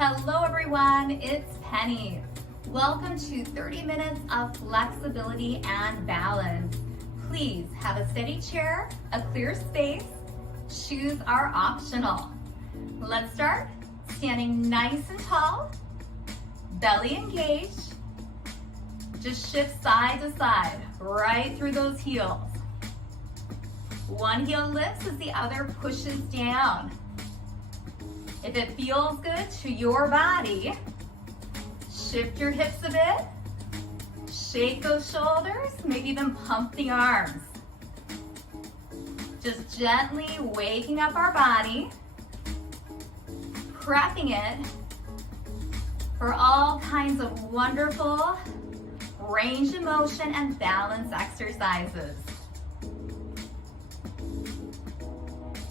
Hello everyone, it's Penny. Welcome to 30 minutes of flexibility and balance. Please have a steady chair, a clear space. Shoes are optional. Let's start standing nice and tall, belly engaged. Just shift side to side, right through those heels. One heel lifts as the other pushes down. If it feels good to your body, shift your hips a bit, shake those shoulders, maybe even pump the arms. Just gently waking up our body, prepping it for all kinds of wonderful range of motion and balance exercises.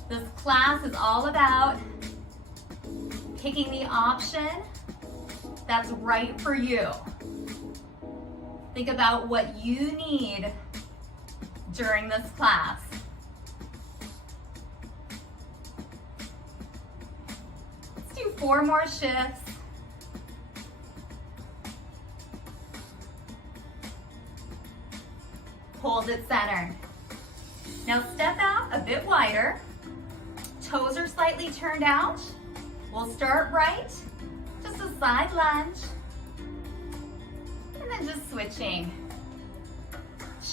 This class is all about picking the option that's right for you. Think about what you need during this class. Let's do 4 more shifts. Hold it centered. Now step out a bit wider. Toes are slightly turned out. We'll start right, just a side lunge, and then just switching.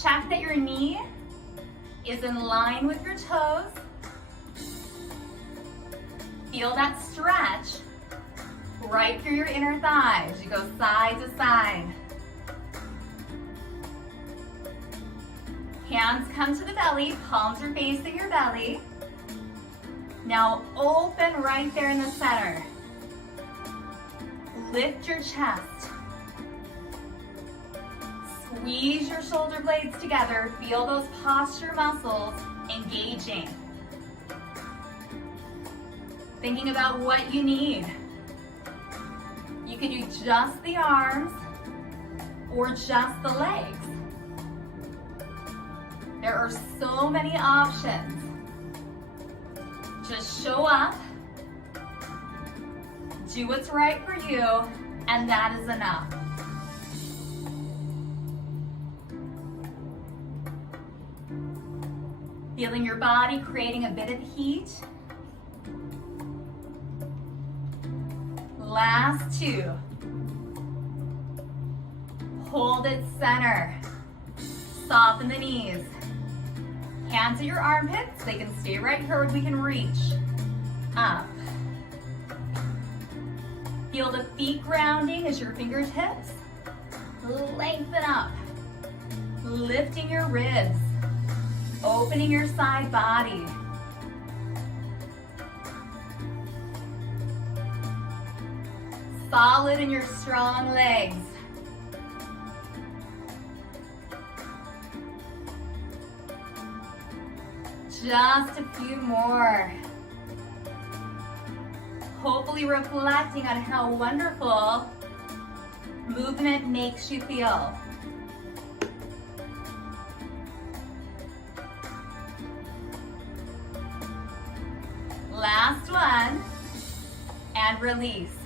Check that your knee is in line with your toes. Feel that stretch right through your inner thighs. You go side to side. Hands come to the belly, palms are facing your belly. Now open right there in the center. Lift your chest. Squeeze your shoulder blades together. Feel those posture muscles engaging. Thinking about what you need. You can do just the arms or just the legs. There are so many options. Just show up, do what's right for you, and that is enough. Feeling your body creating a bit of heat. Last 2. Hold it center. Soften the knees. Hands at your armpits, they can stay right here or we can reach up. Feel the feet grounding as your fingertips lengthen up. Lifting your ribs, opening your side body. Solid in your strong legs. Just a few more. Hopefully reflecting on how wonderful movement makes you feel. Last one, and release.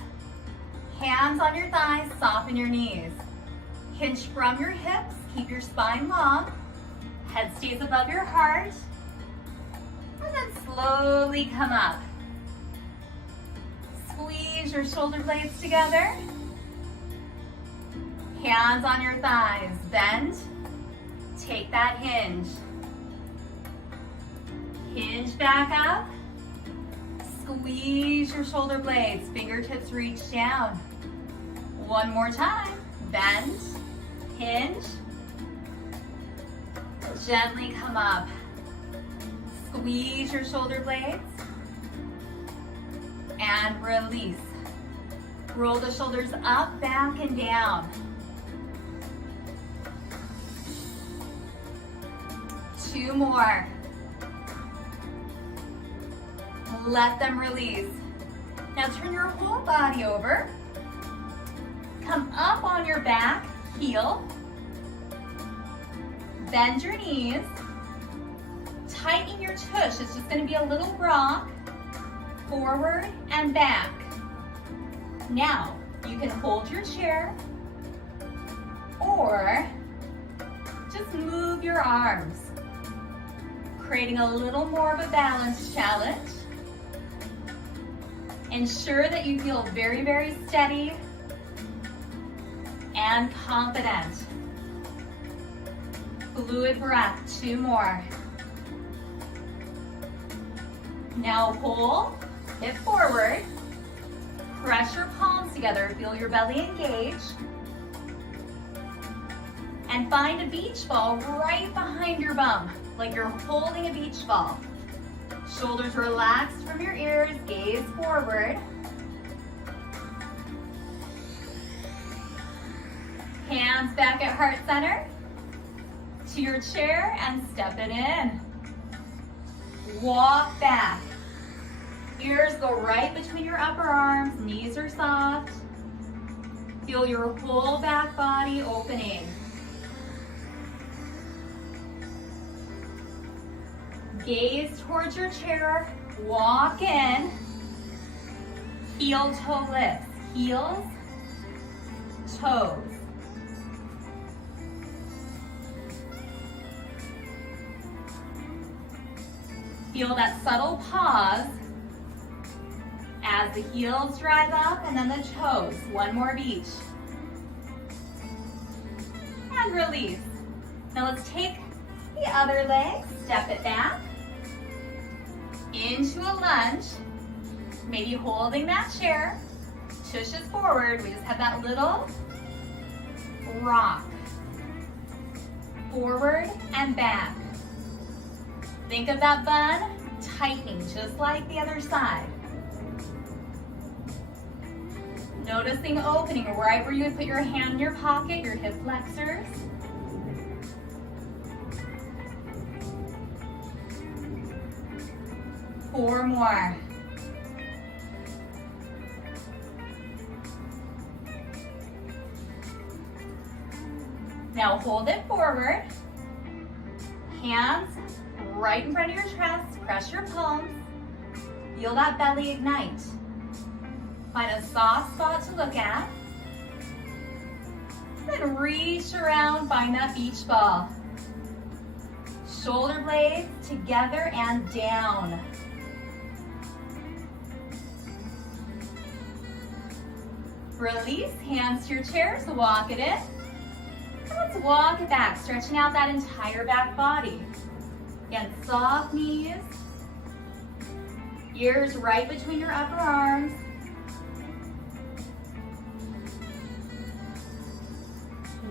Hands on your thighs, soften your knees. Hinge from your hips, keep your spine long. Head stays above your heart. And then slowly come up. Squeeze your shoulder blades together. Hands on your thighs, bend. Take that hinge. Hinge back up. Squeeze your shoulder blades, fingertips reach down. One more time, bend, hinge. Gently come up. Squeeze your shoulder blades and release. Roll the shoulders up, back, and down. 2 more. Let them release. Now turn your whole body over. Come up on your back heel. Bend your knees. Tighten your tush. It's just going to be a little rock, forward and back. Now, you can hold your chair or just move your arms, creating a little more of a balance challenge. Ensure that you feel very, very steady and confident. Fluid breath, 2 more. Now pull, hip forward, press your palms together, feel your belly engage, and find a beach ball right behind your bum, like you're holding a beach ball. Shoulders relaxed from your ears, gaze forward. Hands back at heart center, to your chair and step it in. Walk back. Ears go right between your upper arms, knees are soft. Feel your whole back body opening. Gaze towards your chair, walk in. Heel toe lifts, heels, toes. Feel that subtle pause as the heels drive up and then the toes. 1 more beach. And release. Now let's take the other leg, step it back into a lunge, maybe holding that chair, tushes forward. We just have that little rock, forward and back. Think of that bun tightening just like the other side. Noticing opening right where you would put your hand in your pocket, your hip flexors. Four more. Now hold it forward. Hands right in front of your chest, press your palms. Feel that belly ignite. Find a soft spot to look at. Then reach around, find that beach ball. Shoulder blades together and down. Release, hands to your chair, so walk it in. And let's walk it back, stretching out that entire back body. Again, soft knees, ears right between your upper arms.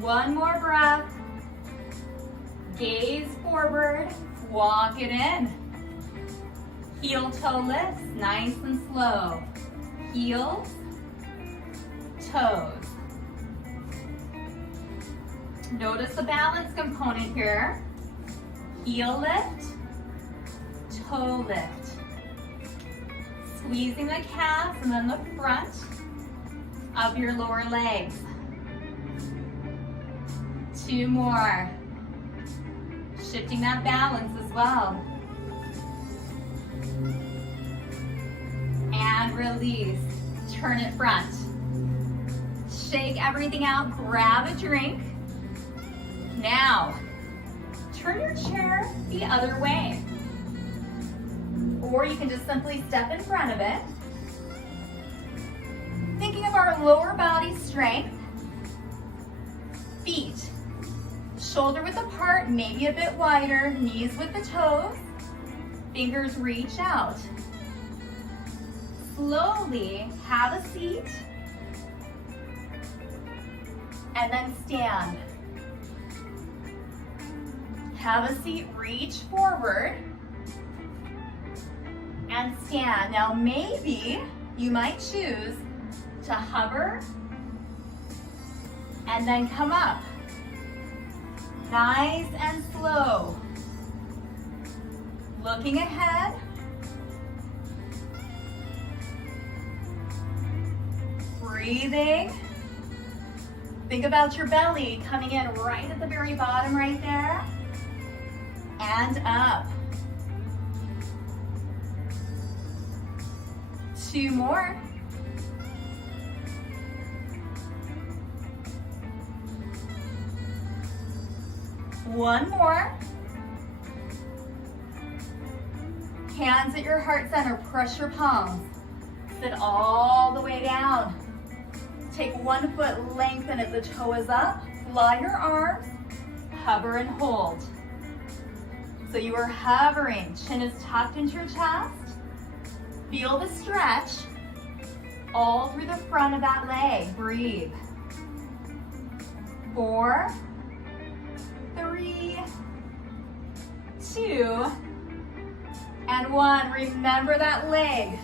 One more breath. Gaze forward, walk it in. Heel toe lifts, nice and slow. Heels, toes. Notice the balance component here. Heel lift, toe lift. Squeezing the calves and then the front of your lower legs. 2 more. Shifting that balance as well. And release. Turn it front. Shake everything out, grab a drink. Now, turn your chair the other way. Or you can just simply step in front of it. Thinking of our lower body strength. Feet, shoulder width apart, maybe a bit wider, knees with the toes. Fingers reach out. Slowly have a seat. And then stand. Have a seat, reach forward, and stand. Now maybe you might choose to hover and then come up. Nice and slow. Looking ahead. Breathing. Think about your belly coming in right at the very bottom right there. And up. 2 more. One more. Hands at your heart center, press your palms. Sit all the way down. Take one foot, lengthen it, the toe is up. Fly your arms, hover and hold. So you are hovering, chin is tucked into your chest. Feel the stretch all through the front of that leg. Breathe. 4, 3, 2, and 1. Remember that leg.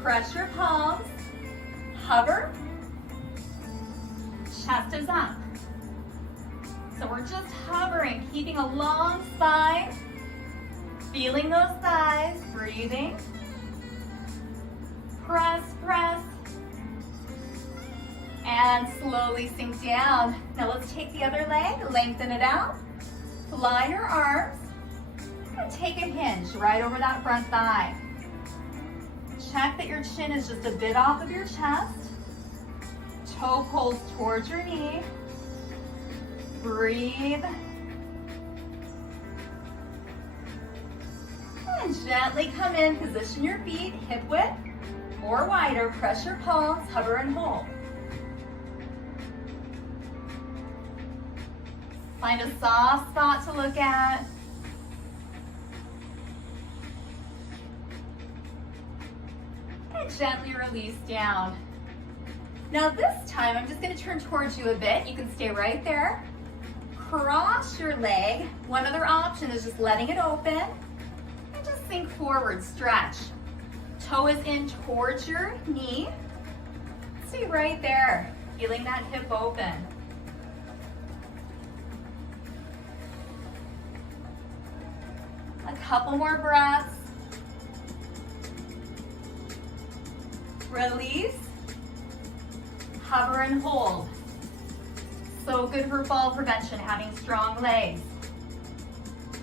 Press your palms, hover, chest is up. So we're just hovering, keeping a long spine, feeling those thighs, breathing. Press, press, and slowly sink down. Now let's take the other leg, lengthen it out, fly your arms, and take a hinge right over that front thigh. Check that your chin is just a bit off of your chest. Toe pulls towards your knee. Breathe. And gently come in, position your feet hip width or wider. Press your palms, hover and hold. Find a soft spot to look at. And gently release down. Now this time, I'm just going to turn towards you a bit. You can stay right there. Cross your leg. One other option is just letting it open. And just sink forward, stretch. Toe is in towards your knee. Stay right there, feeling that hip open. A couple more breaths. Release. Hover and hold. So good for fall prevention, having strong legs.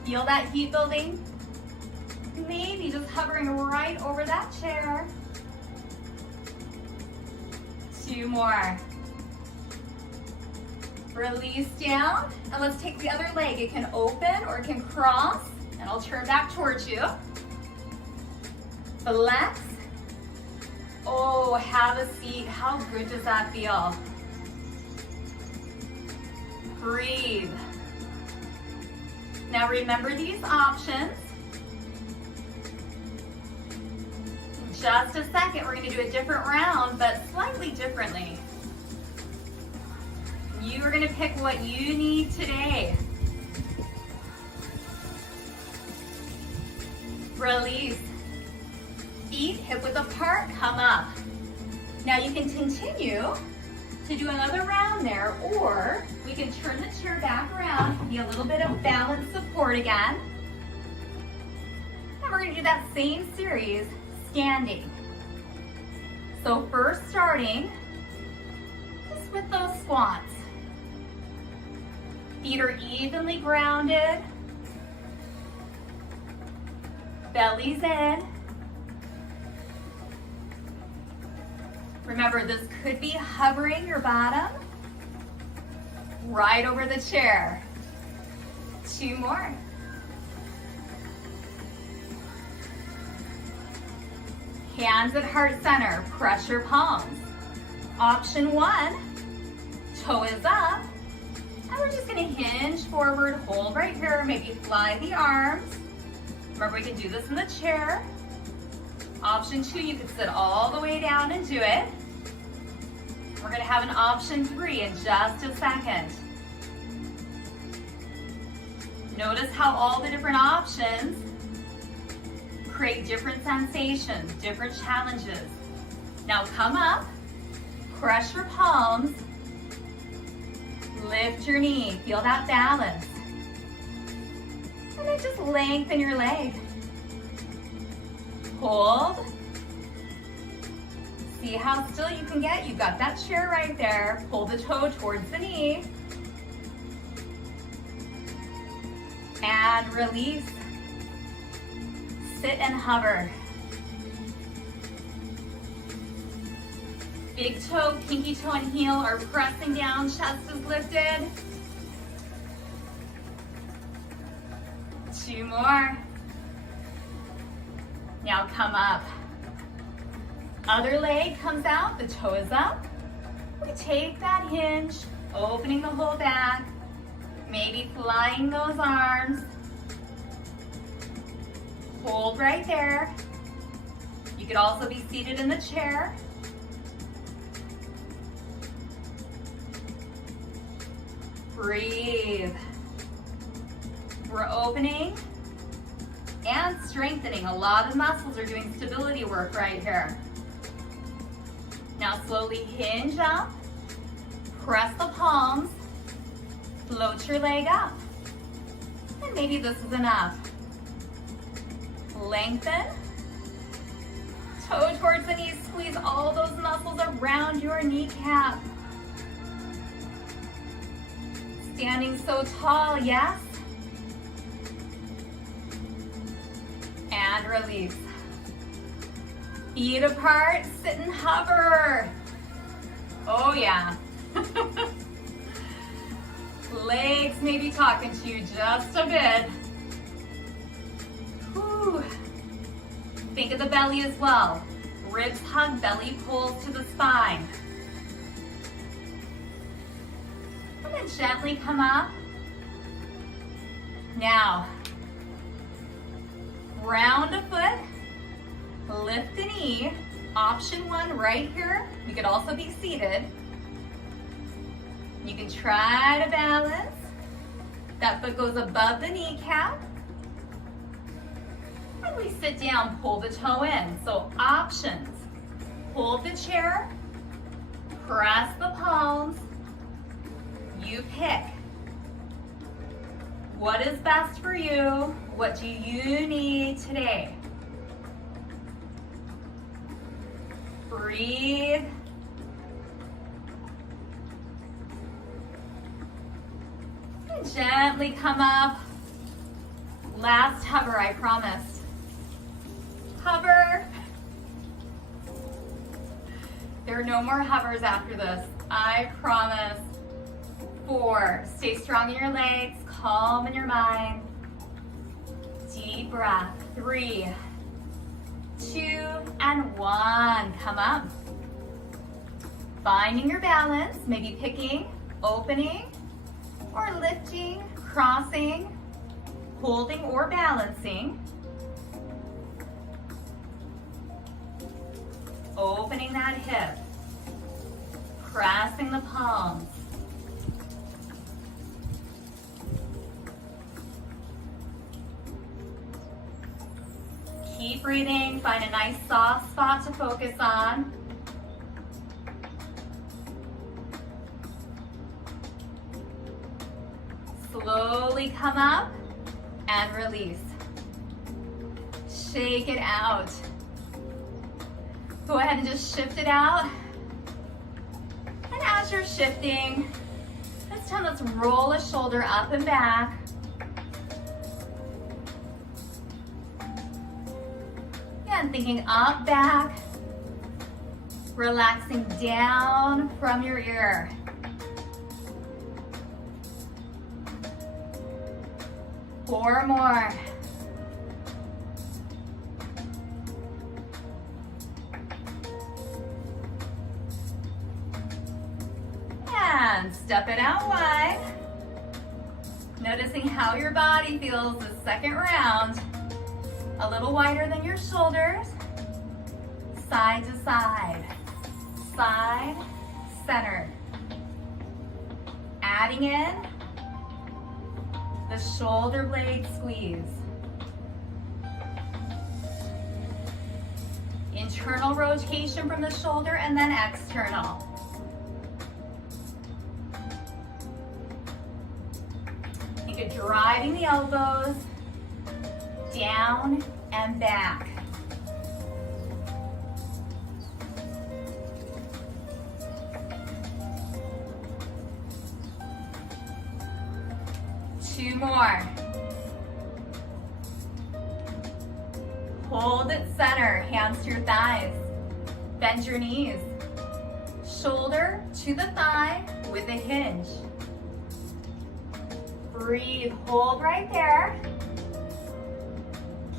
Feel that heat building? Maybe just hovering right over that chair. 2 more. Release down, and let's take the other leg. It can open or it can cross, and I'll turn back towards you. Flex. Oh, have a seat. How good does that feel? Breathe. Now remember these options. In just a second, we're going to do a different round, but slightly differently. You are going to pick what you need today. Release. Feet hip width apart, come up. Now you can continue to do another round there, or we can turn the chair back around, be a little bit of balance support again. And we're going to do that same series standing. So first starting just with those squats. Feet are evenly grounded. Belly's in. Remember, this could be hovering your bottom right over the chair. 2 more. Hands at heart center, press your palms. Option 1, toe is up, and we're just gonna hinge forward, hold right here, maybe fly the arms. Remember, we can do this in the chair. Option 2, you can sit all the way down and do it. We're gonna have an option 3 in just a second. Notice how all the different options create different sensations, different challenges. Now come up, press your palms, lift your knee, feel that balance. And then just lengthen your leg. Hold. See how still you can get. You've got that chair right there. Pull the toe towards the knee. And release. Sit and hover. Big toe, pinky toe, and heel are pressing down. Chest is lifted. 2 more. Now come up. Other leg comes out, the toe is up. We take that hinge, opening the whole back, maybe flying those arms. Hold right there. You could also be seated in the chair. Breathe. We're opening and strengthening. A lot of muscles are doing stability work right here. Now slowly hinge up, press the palms, float your leg up. And maybe this is enough. Lengthen, toe towards the knees, squeeze all those muscles around your kneecap. Standing so tall, yes? And release. Feet apart, sit and hover. Oh yeah. Legs may be talking to you just a bit. Whew. Think of the belly as well. Ribs hug, belly pulls to the spine. And then gently come up. Now, round a foot, lift the knee. Option 1 right here. You could also be seated. You can try to balance. That foot goes above the kneecap. And we sit down, pull the toe in. So options, hold the chair, press the palms, you pick. What is best for you? What do you need today? Breathe. And gently come up. Last hover, I promise. Hover. There are no more hovers after this, I promise. 4, stay strong in your legs, calm in your mind. Deep breath. 3, 2, and 1. Come up. Finding your balance, maybe picking, opening, or lifting, crossing, holding or balancing. Opening that hip, pressing the palms. Keep breathing, find a nice soft spot to focus on. Slowly come up and release. Shake it out. Go ahead and just shift it out. And as you're shifting, this time let's roll a shoulder up and back. And thinking up, back, relaxing down from your ear. Four more. And step it out wide. Noticing how your body feels the second round. A little wider than your shoulders. Side to side. Side, center. Adding in the shoulder blade squeeze. Internal rotation from the shoulder and then external. Think of driving the elbows down and back. Two more. Hold it center, hands to your thighs. Bend your knees. Shoulder to the thigh with a hinge. Breathe, hold right there.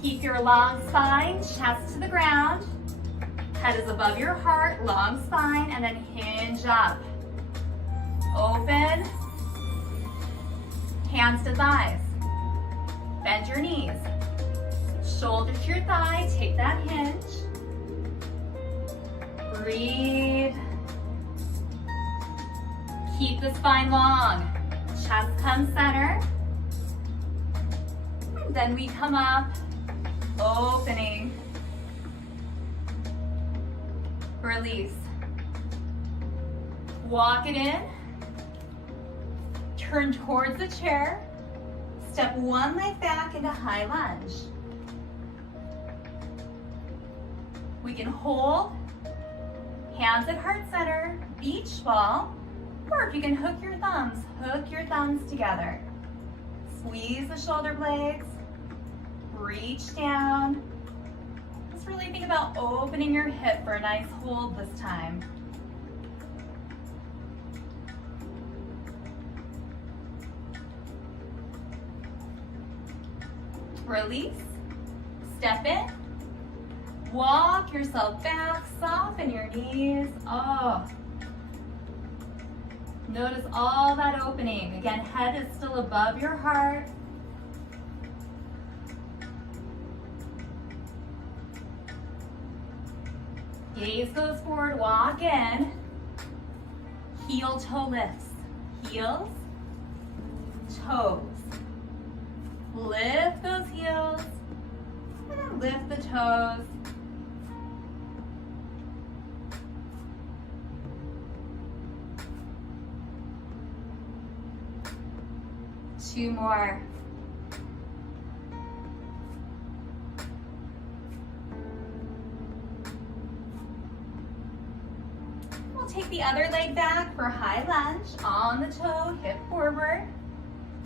Keep your long spine, chest to the ground. Head is above your heart, long spine, and then hinge up. Open. Hands to thighs. Bend your knees. Shoulder to your thigh, take that hinge. Breathe. Keep the spine long. Chest comes center. And then we come up, opening. Release. Walk it in. Turn towards the chair. Step one leg back into high lunge. We can hold, hands at heart center, beach ball, or if you can hook your thumbs together. Squeeze the shoulder blades, reach down. Just really think about opening your hip for a nice hold this time. Release, step in, walk yourself back, soften your knees. Oh. Notice all that opening. Again, head is still above your heart. Gaze goes forward, walk in. Heel toe lifts. Heels, toes. Lift those heels, and then lift the toes. Two more. We'll take the other leg back for high lunge, on the toe, hip forward.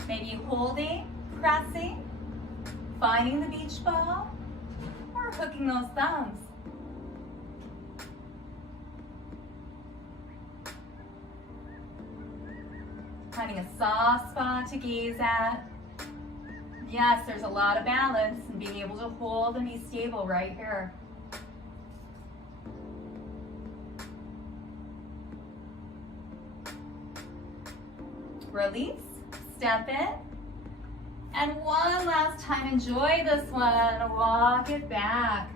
Maybe holding, pressing, finding the beach ball, or hooking those thumbs. Finding a soft spot to gaze at. Yes, there's a lot of balance in being able to hold and be stable right here. Release, step in. And one last time, enjoy this one. Walk it back.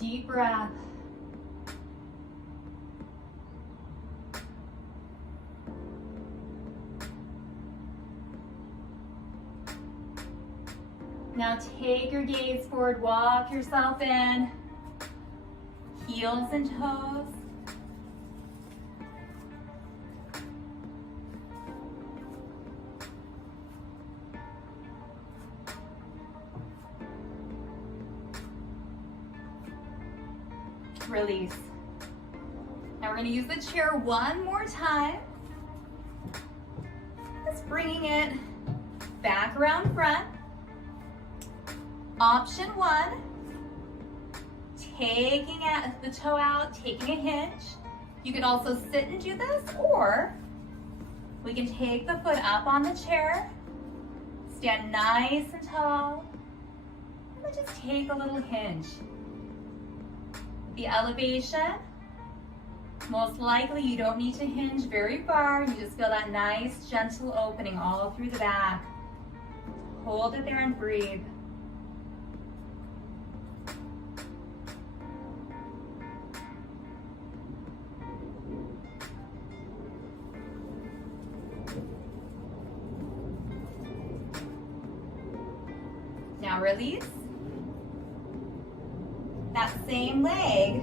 Deep breath. Now take your gaze forward, walk yourself in. Heels and toes. Release. Now we're going to use the chair one more time. Just bringing it back around front. Option one, taking the toe out, taking a hinge. You can also sit and do this, or we can take the foot up on the chair, stand nice and tall, and then just take a little hinge. The elevation, most likely you don't need to hinge very far. You just feel that nice, gentle opening all through the back. Hold it there and breathe. Now release. That same leg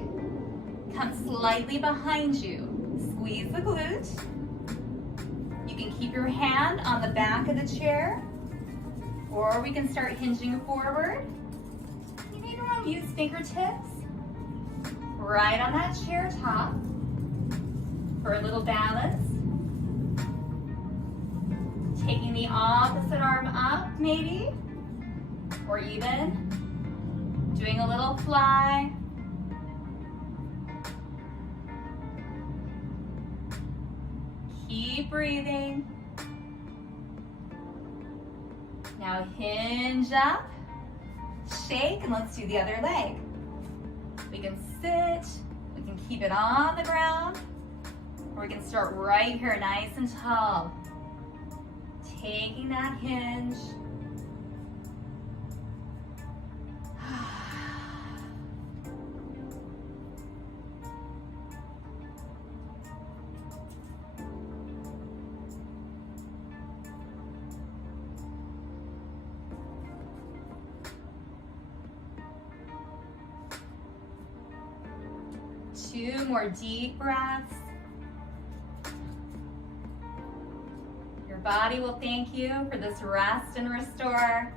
comes slightly behind you. Squeeze the glute. You can keep your hand on the back of the chair, or we can start hinging forward. You may want to use fingertips right on that chair top for a little balance. Taking the opposite arm up maybe, or even doing a little fly. Keep breathing. Now hinge up, shake, and let's do the other leg. We can sit, we can keep it on the ground, or we can start right here, nice and tall. Taking that hinge. Two more deep breaths. Your body will thank you for this rest and restore.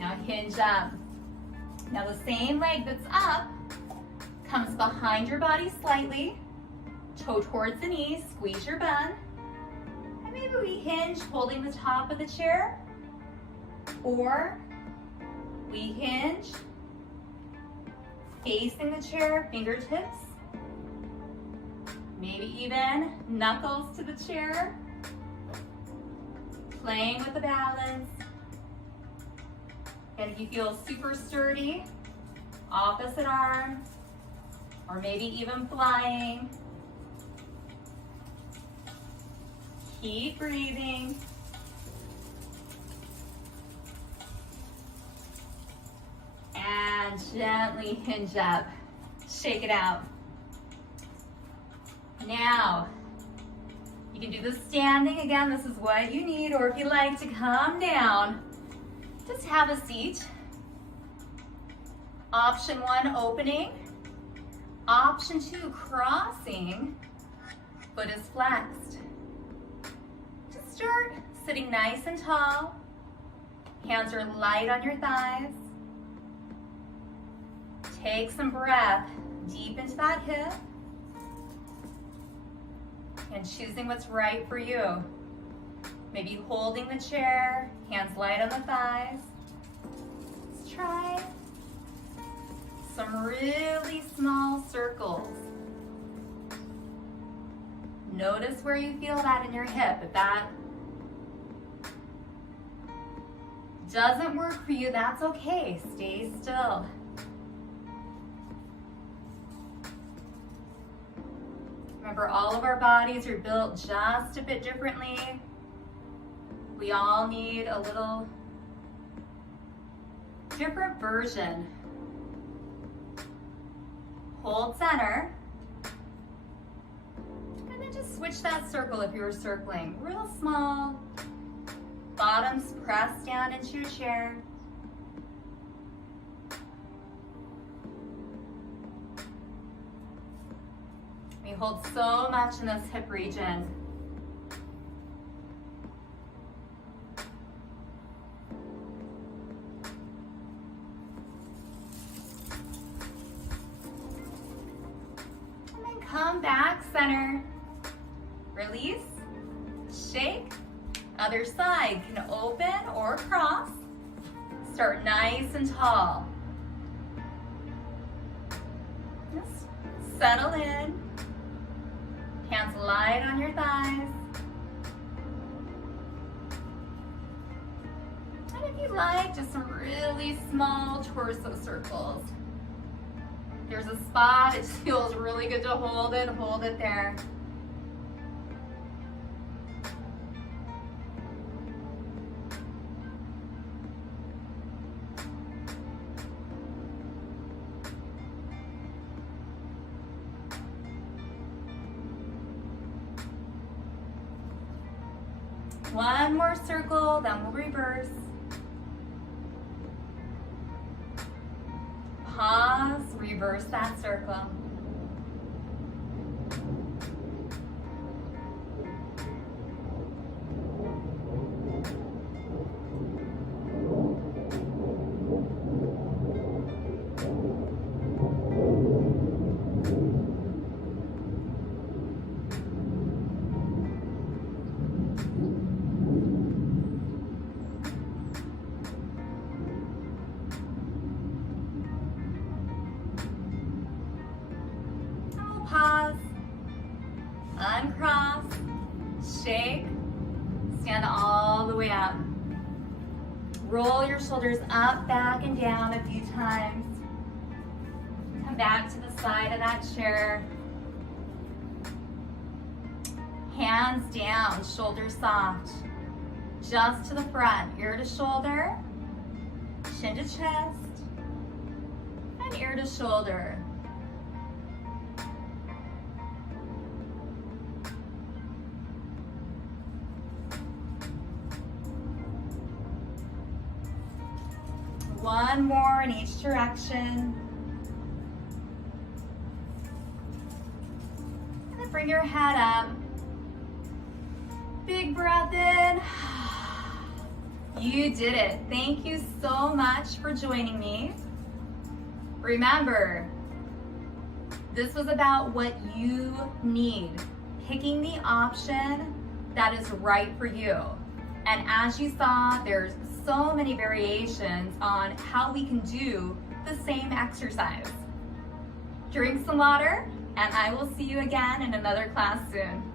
Now hinge up. Now the same leg that's up comes behind your body slightly, toe towards the knee, squeeze your bum. And maybe we hinge holding the top of the chair, or we hinge facing the chair, fingertips, maybe even knuckles to the chair, playing with the balance. And if you feel super sturdy, opposite arm, or maybe even flying. Keep breathing. And gently hinge up. Shake it out. Now, you can do the standing again. This is what you need, or if you like to come down, just have a seat. Option 1, opening. Option 2, crossing. Foot is flexed. Just start sitting nice and tall. Hands are light on your thighs. Take some breath deep into that hip and choosing what's right for you. Maybe holding the chair, hands light on the thighs. Let's try some really small circles. Notice where you feel that in your hip. If that doesn't work for you, that's okay. Stay still. Remember, all of our bodies are built just a bit differently. We all need a little different version. Hold center. And then just switch that circle if you were circling. Real small. Bottoms press down into your chair. We hold so much in this hip region. And then come back, center. Release, shake. Other side can open or cross. Start nice and tall. Just settle in. Hands light on your thighs. And if you like, just some really small torso circles. There's a spot, it feels really good to hold it there. One more circle, then we'll reverse. Pause, reverse that circle. Pause, uncross, shake, stand all the way up. Roll your shoulders up, back, and down a few times. Come back to the side of that chair. Hands down, shoulders soft. Just to the front, ear to shoulder, chin to chest, and ear to shoulder. One more in each direction. And then bring your head up. Big breath in. You did it. Thank you so much for joining me. Remember, this was about what you need, picking the option that is right for you. And as you saw, there's so many variations on how we can do the same exercise. Drink some water, and I will see you again in another class soon.